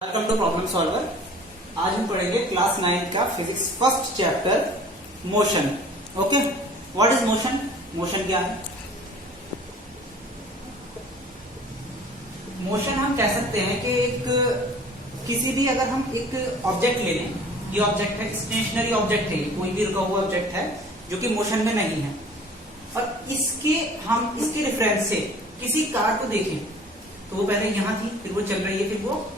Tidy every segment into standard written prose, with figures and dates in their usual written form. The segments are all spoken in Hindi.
Welcome to problem solver. आज हम पढ़ेंगे क्लास 9 का physics first chapter motion. Okay, what is motion? Motion क्या है? मोशन हम कह सकते हैं कि किसी भी अगर हम एक ऑब्जेक्ट ले लें, ये ऑब्जेक्ट है, स्टेशनरी ऑब्जेक्ट है, कोई भी रुका हुआ ऑब्जेक्ट है जो कि मोशन में नहीं है, और इसके रेफरेंस से किसी कार को देखें तो वो पहले यहां थी, फिर वो चल रही है, फिर वो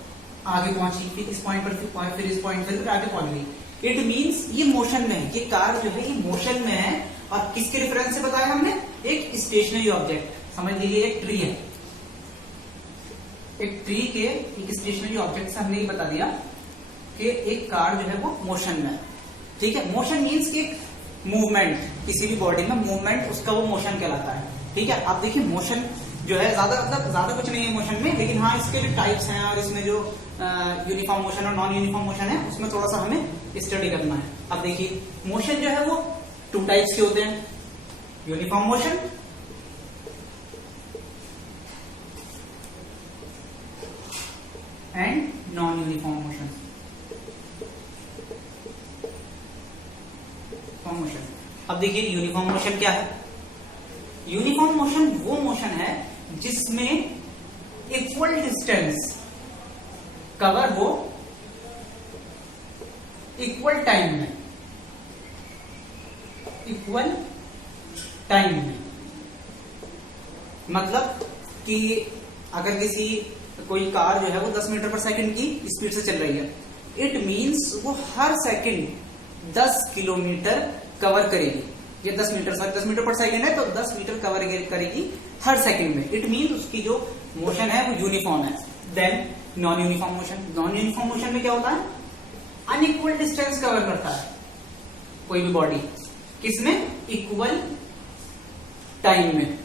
आगे पहुंची, फिर इस पॉइंट पर, फिर इस पॉइंट पर, फिर आगे पहुंच गई। इट मींस ये मोशन में है, ये कार जो है ये मोशन में है। और किसके रेफरेंस से बताया हमने? एक स्टेशनरी ऑब्जेक्ट, समझ लीजिए एक ट्री है, एक ट्री के एक स्टेशनरी ऑब्जेक्ट से हमने ये बता दिया कि एक कार जो है वो मोशन में है। ठीक है, मोशन मीन्स कि मूवमेंट, किसी भी बॉडी में मूवमेंट, उसका वो मोशन कहलाता है। ठीक है, आप देखिए मोशन जो है ज्यादा कुछ नहीं है मोशन में, लेकिन हाँ इसके भी टाइप्स हैं और इसमें जो यूनिफॉर्म मोशन और नॉन यूनिफॉर्म मोशन है उसमें थोड़ा सा हमें स्टडी करना है। अब देखिए मोशन जो है वो 2 टाइप्स के होते हैं, uniform motion and non uniform motion. अब देखिए यूनिफॉर्म मोशन क्या है? यूनिफॉर्म मोशन वो मोशन है जिसमें इक्वल डिस्टेंस कवर हो इक्वल टाइम में, इक्वल टाइम में। मतलब कि अगर कोई कार जो है वो 10 मीटर पर सेकंड की स्पीड से चल रही है, इट मींस वो हर सेकंड 10 किलोमीटर कवर करेगी। ये 10 मीटर पर सेकंड है तो 10 मीटर कवर करेगी हर सेकंड में। इट मीन उसकी जो मोशन है वो यूनिफॉर्म है। Then non uniform motion, non uniform motion में क्या होता है? अनइक्वल डिस्टेंस कवर करता है कोई भी बॉडी, किसमें? इक्वल टाइम में।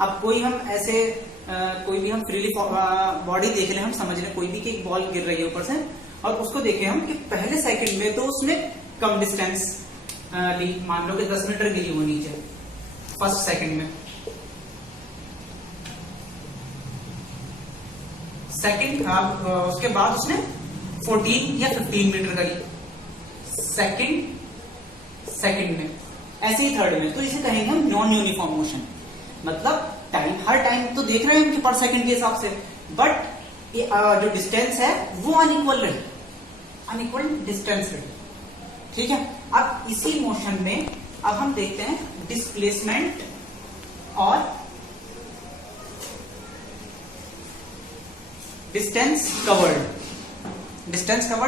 अब कोई हम ऐसे कोई भी हम फ्रीली बॉडी देख लें, हम समझ लें कोई भी कि एक बॉल गिर रही है ऊपर से, और उसको देखें हम कि पहले सेकंड में तो उसने कम डिस्टेंस ली, मान लो कि 10 मीटर गिरी वो नीचे फर्स्ट सेकंड में, उसके बाद उसने 14 या 15 मीटर करी सेकंड में, ऐसे ही थर्ड में। तो इसे कहेंगे हम नॉन यूनिफॉर्म मोशन। मतलब हर टाइम तो देख रहे हैं हम कि पर सेकंड के हिसाब से, बट जो डिस्टेंस है वो अनइक्वल डिस्टेंस रही। ठीक है, अब इसी मोशन में अब हम देखते हैं डिस्प्लेसमेंट और डिस्टेंस कवर्ड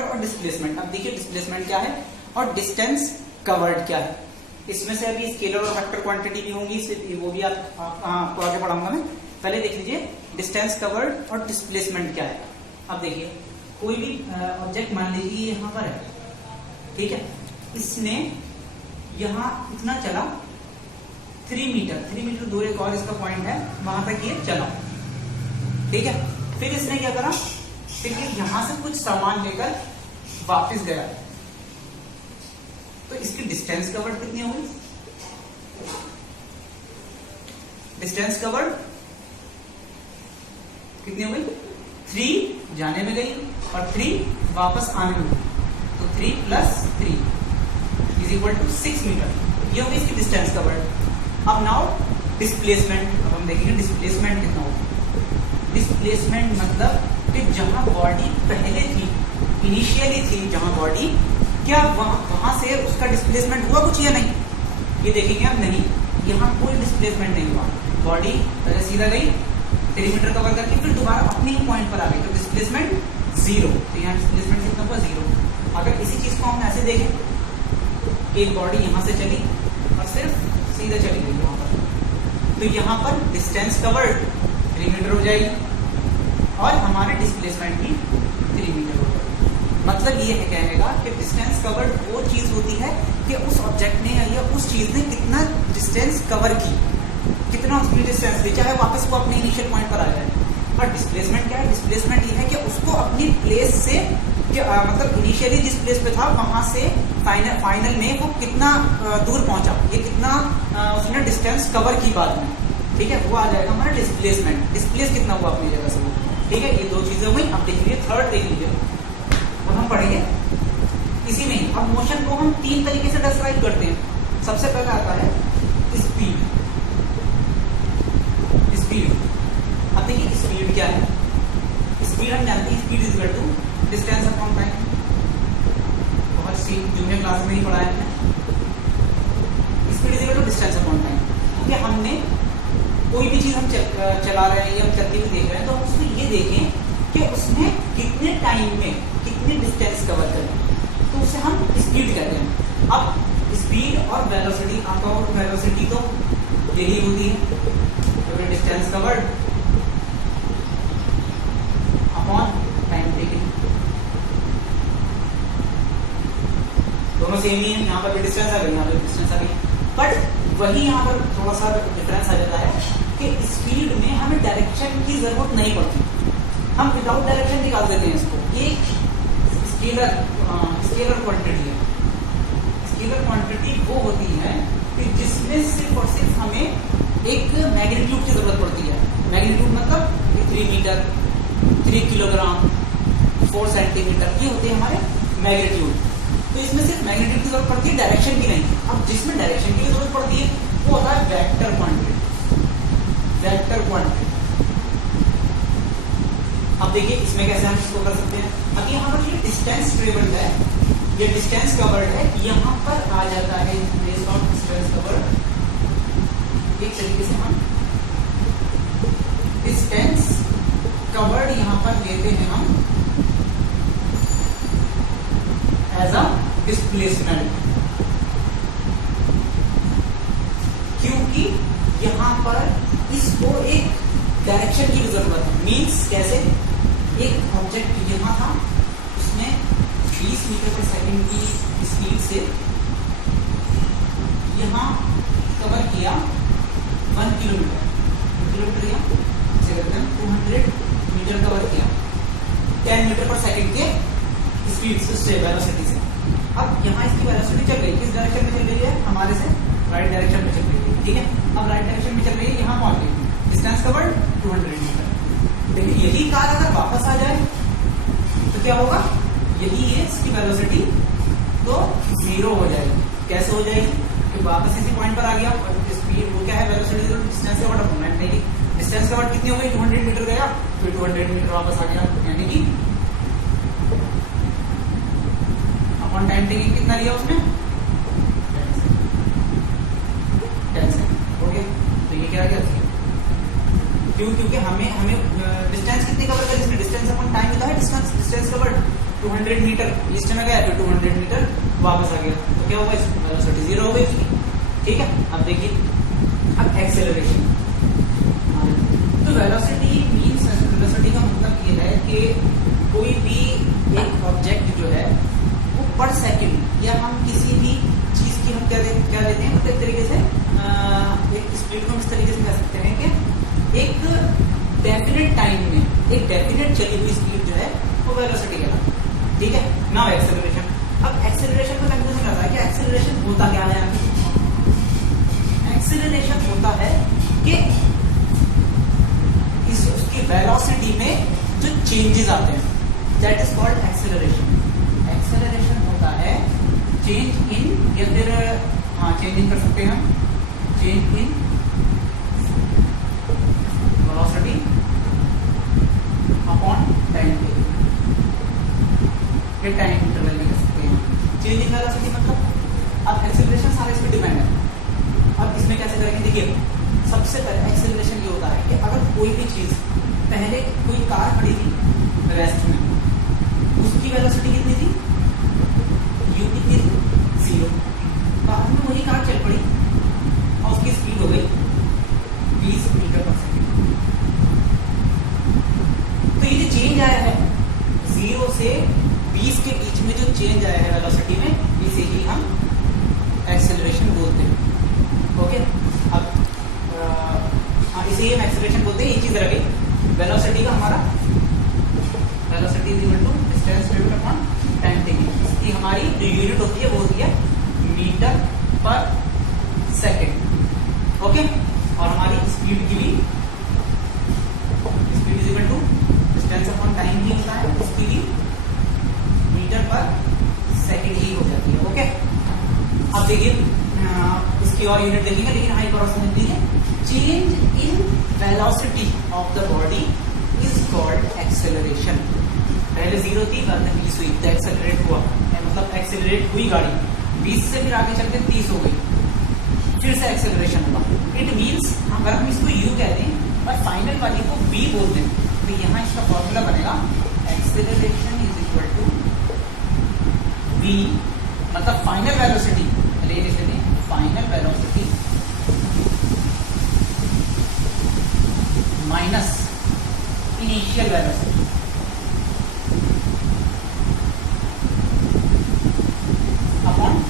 और डिस्प्लेसमेंट। अब देखिए डिस्प्लेसमेंट क्या है और डिस्टेंस कवर्ड क्या है। इसमें से अभी स्केलर और वेक्टर क्वांटिटी भी होंगी, वो भी आपको आगे पढ़ाऊंगा मैं। पहले देख लीजिए डिस्टेंस कवर्ड और डिस्प्लेसमेंट क्या है। अब देखिए कोई भी ऑब्जेक्ट मान लीजिए यहां पर है, ठीक है, इसने यहां इतना चला 3 मीटर दूर एक और इसका पॉइंट है, वहां तक ये चला। ठीक है, फिर इसने क्या करा? फिर ये यहां से कुछ सामान लेकर वापस गया, तो इसकी डिस्टेंस कवर्ड कितनी होगी? डिस्टेंस कवर्ड कितनी हो गई? 3 जाने में गई और 3 वापस आने में गई, तो 3 + 3 = 6 मीटर। ये होगी इसकी डिस्टेंस कवर्ड। अब नाउ डिस्प्लेसमेंट, अब हम देखेंगे डिस्प्लेसमेंट कितना होगा। डिस्प्लेसमेंट मतलब कि जहां बॉडी पहले थी, इनिशियली थी जहां बॉडी, क्या वहां से उसका डिस्प्लेसमेंट हुआ कुछ या नहीं? ये देखेंगे हम, नहीं, यहां कोई डिस्प्लेसमेंट नहीं हुआ। बॉडी सीधा गई 3 मीटर कवर करके, फिर दोबारा अपने ही पॉइंट पर आ गई, तो डिस्प्लेसमेंट 0। तो यहाँ डिस्प्लेसमेंट कितना हुआ? 0। अगर इसी चीज को हम ऐसे देखें कि एक बॉडी यहां से चली और सिर्फ सीधा चली गई वहां पर, तो यहां पर डिस्टेंस कवर्ड 3 मीटर हो जाएगी और हमारे डिस्प्लेसमेंट भी 3 मीटर हो जाएगी। मतलब ये है कहने का कि डिस्टेंस कवर्ड वो चीज होती है कि उस ऑब्जेक्ट ने या उस चीज ने कितना डिस्टेंस कवर की, कितना उसकी डिस्टेंस ली, चाहे वापस वो अपने इनिशियल पॉइंट पर आ जाए। और डिस्प्लेसमेंट क्या है? डिस्प्लेसमेंट ये है कि उसको अपनी प्लेस से मतलब इनिशियली जिस प्लेस पे था वहां से फाइनल में वो कितना दूर पहुंचा, ये कितना उसने डिस्टेंस कवर की बाद में। ठीक है, वो आ जाएगा हमारा डिस्प्लेसमेंट। डिस्प्लेस कितना हुआ अपनी जगह से वो। ठीक है, ये दो चीजें हो गई। अब देख लीजिए थर्ड देख लीजिए, अब हम पढ़ेंगे इसी में। अब मोशन को हम तीन तरीके से डिस्क्राइब करते हैं। सबसे पहला आता है स्पीड। स्पीड, अब देखिए स्पीड क्या है। स्पीड हम जानते हैं, speed is equal to distance upon time. बहुत सी जूनियर क्लास में ही पढ़ा है हमने। Speed is equal to distance upon time. क्योंकि हमने कोई भी चीज हम चला रहे हैं या हम चलते हुए देख रहे हैं, तो हम उसमें ये देखें कि उसने कितने टाइम में कितने डिस्टेंस कवर करें, तो उसे हम स्पीड कहते हैं। अब स्पीड और वेलोसिटी, आपका और वेलोसिटी तो यही होती है, distance covered upon time taken. दोनों सेम ही है, यहाँ पर भी डिस्टेंस आ गई, यहाँ पर डिस्टेंस आ गई। बट वही यहाँ पर थोड़ा सा डिफरेंस आ जाता है कि स्पीड में हमें डायरेक्शन की जरूरत नहीं पड़ती, हम विदाउट डायरेक्शन निकाल देते हैं इसको। ये स्केलर क्वांटिटी है। स्केलर क्वांटिटी वो होती है कि जिसमें सिर्फ और सिर्फ हमें एक मैग्नीट्यूड की जरूरत पड़ती है। मैग्नीट्यूड मतलब 3 मीटर, 3 किलोग्राम, 4 सेंटीमीटर, ये होते हैं हमारे मैग्नीट्यूड। तो इसमें सिर्फ मैग्नीट्यूड की जरूरत पड़ती है, डायरेक्शन की नहीं। अब जिसमें डायरेक्शन की जरूरत पड़ती है वो होता है वेक्टर क्वांटिटी। वेक्टर क्वांटिटी, अब देखिए इसमें कैसे हम इसको कर सकते हैं। अब यहाँ पर ये डिस्टेंस ट्रेवल्ड है, ये डिस्टेंस कवर्ड है, यहाँ पर आ जाता है बेस्ड ऑन डिस्टेंस कवर्ड। एक तरीके से हम डिस्टेंस कवर्ड यहाँ पर लेते हैं हम एज अ डिस्प्लेसमेंट, क्योंकि यहाँ पर इसको एक डायरेक्शन की भी जरूरत है। मीन्स कैसे, एक ऑब्जेक्ट यहाँ था, उसने 20 मीटर पर सेकंड की स्पीड से यहाँ कवर किया 1 किलोमीटर, या 200 मीटर कवर किया 10 मीटर पर सेकंड के स्पीड से, वेलोसिटी से। अब यहाँ इसकी वेलोसिटी चल रही है, किस डायरेक्शन में चल रही है, हमारे से राइट डायरेक्शन में चल रही है। ठीक है, अब राइट डायरेक्शन में चल रही है, यहाँ पहुंच गई, डिस्टेंस कवर्ड 200 मीटर। लेकिन यही कार अगर वापस आ जाए तो क्या होगा, यही है इसकी वेलोसिटी तो 0 हो जाएगी। कैसे हो जाएगी, कि वापस इसी पॉइंट पर आ गया और स्पीड वो क्या है, वेलोसिटी तो distance covered upon time taking. Distance covered कितनी हो गई, 200 मीटर गया, फिर 200 मीटर वापस आ गया, यानी कि अपॉन टाइम टेकिंग कितना लिया उसने, 10 सेकंड। ओके, तो ये क्या गया, क्योंकि हमें डिस्टेंस कितनी कवर करी, इसमें डिस्टेंस अपॉन टाइम होता है, डिस्टेंस कवर्ड 200 मीटर, ईस्ट में गया, फिर 200 मीटर वापस आ गया, तो क्या होगा, इसकी वेलोसिटी 0 हो गई। ठीक है, अब देखिए, अब एक्सेलरेशन। तो वेलोसिटी मीन्स, वेलोसिटी का मतलब ये है कि कोई भी एक ऑब्जेक्ट जो है वो पर सेकंड, या हम किसी भी चीज की हम क्या लेते हैं, मतलब एक तरीके से एक स्पीड को हम इस तरीके से कह सकते हैं कि एक डेफिनेट टाइम में एक डेफिनेट चली हुई स्पीड जो है वो वेलोसिटी कहलाती है। ठीक है, नाउ एक्सेलरेशन। अब एक्सेलरेशन में कंफ्यूजन रहता है कि एक्सेलरेशन होता क्या है। एक्सेलरेशन होता है कि उसकी वेलोसिटी में जो चेंजेस आते हैं, that is called acceleration. Acceleration होता है चेंज इन, या फिर चेंज इन कर सकते हैं हम, change in velocity upon time taking, ये टाइम इंटरवल में कर सकते हैं। चेंज इन वेलोसिटी मतलब, अब एक्सेलरेशन सारा इस पर डिपेंड है। अब इसमें कैसे करेंगे, देखिए सबसे पहले एक्सेलरेशन ये होता है कि अगर कोई भी चीज, पहले कोई कार खड़ी थी रेस्ट में, उसकी वेलोसिटी कितनी थी, u कितनी थी, 0। बाद में वही कार चल पड़ी और उसकी स्पीड हो गई 20 मीटर पर सेकंड। तो ये जो चेंज आया है 0 से 20 के बीच में, जो चेंज आया है वेलोसिटी में, इसे ही हम एक्सेलरेशन बोलते हैं। ओके, अब इसे ही हम एक्सेलरेशन बोलते हैं। ये चीज रह गई वेलोसिटी का, हमारा velocity is equal to distance travelled upon time taking. इसकी हमारी जो यूनिट होती है वो होती है मीटर पर सेकंड। ओके, और हमारी स्पीड की भी, speed is equal to distance upon time ही होता है, उसकी भी मीटर पर सेकंड ही हो जाती है। ओके, अब देखिए इसकी और यूनिट देखेंगे, लेकिन हाई पर समझ लीजिए, change in velocity of the body is called acceleration. पहले 0 थी, बाद में 20 हुई, तो एक्सेलरेट हुआ, मतलब एक्सेलरेट हुई गाड़ी, 20 से फिर आगे चल के 30 हो गई, फिर से एक्सेलरेशन होगा। इट मीन्स अगर हम इसको u कह दें और फाइनल वाली को v बोल दें, तो यहाँ इसका फॉर्मूला बनेगा acceleration is equal to v, मतलब final velocity, final velocity minus initial velocity upon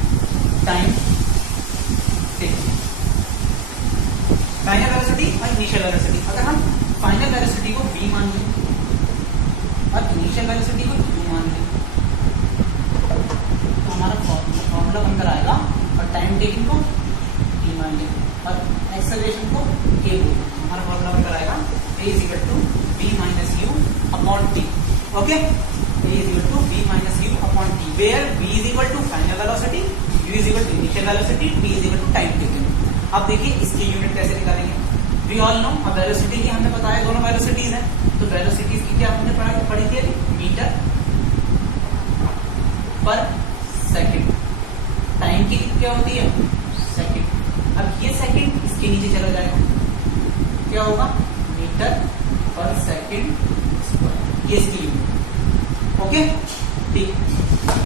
time taken. Final velocity और इनिशियल वेलोसिटी, अगर हम फाइनल वेलोसिटी को v मान लें और इनिशियल वेलोसिटी को u मान लें, तो हमारा फॉर्मूला बनकर आएगा, और टाइम टेकिंग को t मान लें और एक्सेलरेशन को a बोल दें, हमारा फॉर्मूला बनकर आएगा a is equal to v minus u upon t। Okay, a is equal to v minus u upon t, where v is equal to final velocity, u is equal to initial velocity, t is equal to time taken. अब देखिए इसकी यूनिट कैसे निकालेंगे। वी ऑल नो, अब वेलोसिटी की हमने बताया, दोनों वेलोसिटीज हैं, तो वेलोसिटीज की क्या हमने पढ़ी थी अभी, मीटर पर सेकंड, टाइम की क्या होती है, सेकंड। अब ये सेकंड इसके नीचे चला जाएगा, क्या होगा, मीटर पर सेकंड स्क्वायर, ये इसकी यूनिट। ओके, ठीक।